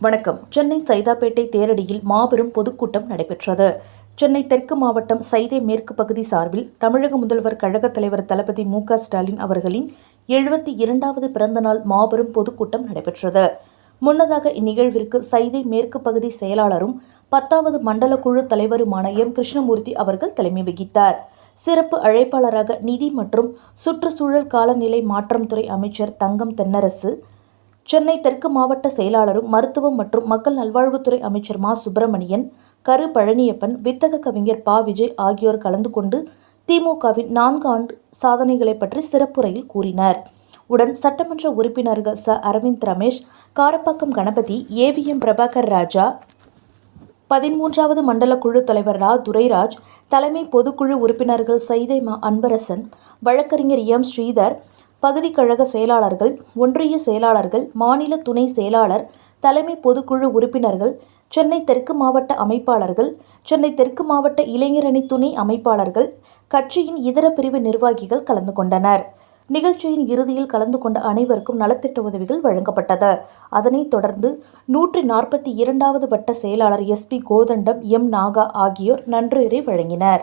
வணக்கம். சென்னை சைதாப்பேட்டை தேரடியில் மாபெரும் பொதுக்கூட்டம் நடைபெற்றது. சென்னை தெற்கு மாவட்டம் சைதை மேற்கு பகுதி சார்பில் தமிழக முதல்வர் கழகத் தலைவர் தளபதி மு க ஸ்டாலின் அவர்களின் எழுபத்தி இரண்டாவது பிறந்தநாள் மாபெரும் பொதுக்கூட்டம் நடைபெற்றது. முன்னதாக இந்நிகழ்விற்கு சைதை மேற்கு பகுதி செயலாளரும் பத்தாவது மண்டல குழு தலைவருமான எம் கிருஷ்ணமூர்த்தி அவர்கள் தலைமை வகித்தார். சிறப்பு அழைப்பாளராக நிதி மற்றும் சுற்றுச்சூழல் காலநிலை மாற்றம் துறை அமைச்சர் தங்கம் தென்னரசு சென்னை தெற்கு மாவட்ட செயலாளரும் மருத்துவம் மற்றும் மக்கள் நல்வாழ்வுத்துறை அமைச்சர் மா. சுப்பிரமணியன் கரு. பழனியப்பன் வித்தக கவிஞர் பா. விஜய் ஆகியோர் கலந்து கொண்டு திமுகவின் நான்கு ஆண்டு சாதனைகளை பற்றி சிறப்புரையில் கூறினர். உடன் சட்டமன்ற உறுப்பினர்கள் ச. Aravind Ramesh Karapakkam Ganapathi A V M Prabhakar Raja பதிமூன்றாவது மண்டல குழு தலைவர் ரா. துரைராஜ் தலைமை பொதுக்குழு உறுப்பினர்கள் சைதை மா. அன்பரசன் வழக்கறிஞர் எம். ஸ்ரீதர் பகுதி கழக செயலாளர்கள் ஒன்றிய செயலாளர்கள் மாநில துணை செயலாளர் தலைமை பொதுக்குழு உறுப்பினர்கள் சென்னை தெற்கு மாவட்ட அமைப்பாளர்கள் சென்னை தெற்கு மாவட்ட இளைஞரணி துணை அமைப்பாளர்கள் கட்சியின் இதர பிரிவு நிர்வாகிகள் கலந்து கொண்டனர். நிகழ்ச்சியின் இறுதியில் கலந்து கொண்ட அனைவருக்கும் நலத்திட்ட உதவிகள் வழங்கப்பட்டது. அதனைத் தொடர்ந்து நூற்றி நாற்பத்தி இரண்டாவது வட்ட செயலாளர் S P Kothandam M Naga ஆகியோர் நன்றியுரை வழங்கினர்.